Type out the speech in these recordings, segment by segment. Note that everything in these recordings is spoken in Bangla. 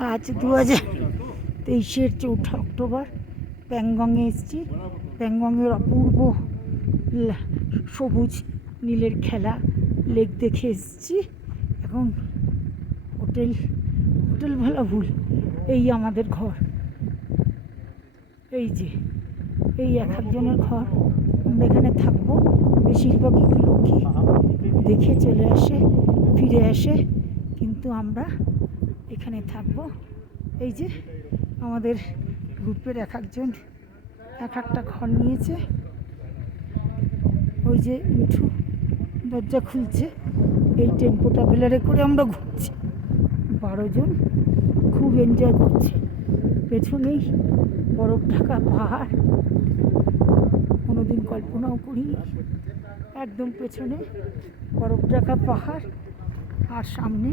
আজ 2023-এর 4 অক্টোবর। প্যাংগংয়ে এসেছি। প্যাংগংয়ের অপূর্ব সবুজ নীলের খেলা লেক দেখে এসেছি। এখন হোটেল বলা ভুল, এই আমাদের ঘর। এই যে এই এক একজনের ঘর। আমরা এখানে থাকবো। বেশিরভাগই লোকই দেখে চলে আসে, ফিরে আসে, কিন্তু আমরা এখানে থাকবো। এই যে আমাদের গ্রুপের এক একজন এক একটা ঘর নিয়েছে। ওই যে মিঠু দরজা খুলছে। এই টেম্পো ট্রাভেলারে করে আমরা ঘুরছি। 12 জন খুব এনজয় করছে। পেছনেই বরফ ঢাকা পাহাড়, কোনোদিন কল্পনাও করিনি। একদম পেছনে বরফ ঢাকা পাহাড়, আর সামনে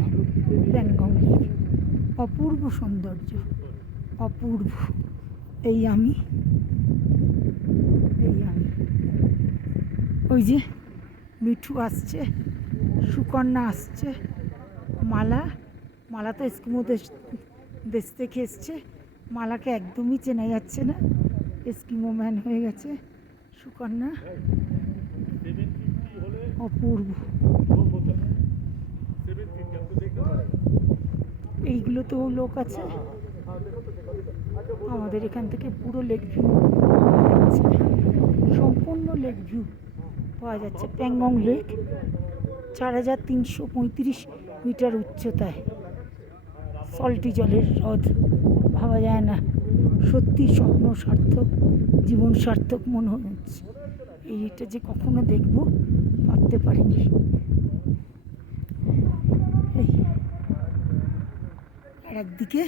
প্যাংগং লেক। অপূর্ব সৌন্দর্য, অপূর্ব। এই আমি ওই যে মিঠু আসছে, সুকন্যা আসছে, মালা তো এস্কিমো দেশ থেকে এসছে। মালাকে একদমই চেনা যাচ্ছে না, এস্কিমো ম্যান হয়ে গেছে। সুকন্যা অপূর্ব। এইগুলোতেও লোক আছে। আমাদের এখান থেকে পুরো লেক ভিউ যাচ্ছে, সম্পূর্ণ লেক ভিউ পাওয়া যাচ্ছে। প্যাংগং লেক 4335 মিটার উচ্চতায়, সল্টি জলের হ্রদ। ভাবা যায় না, সত্যি স্বপ্ন সার্থক, জীবন সার্থক মনে হচ্ছে। এইটা যে কখনো দেখব ভাবতে পারিনি। আর একদিকে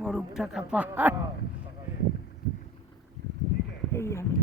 বরফ ঢাকা পাহাড়। এই আমি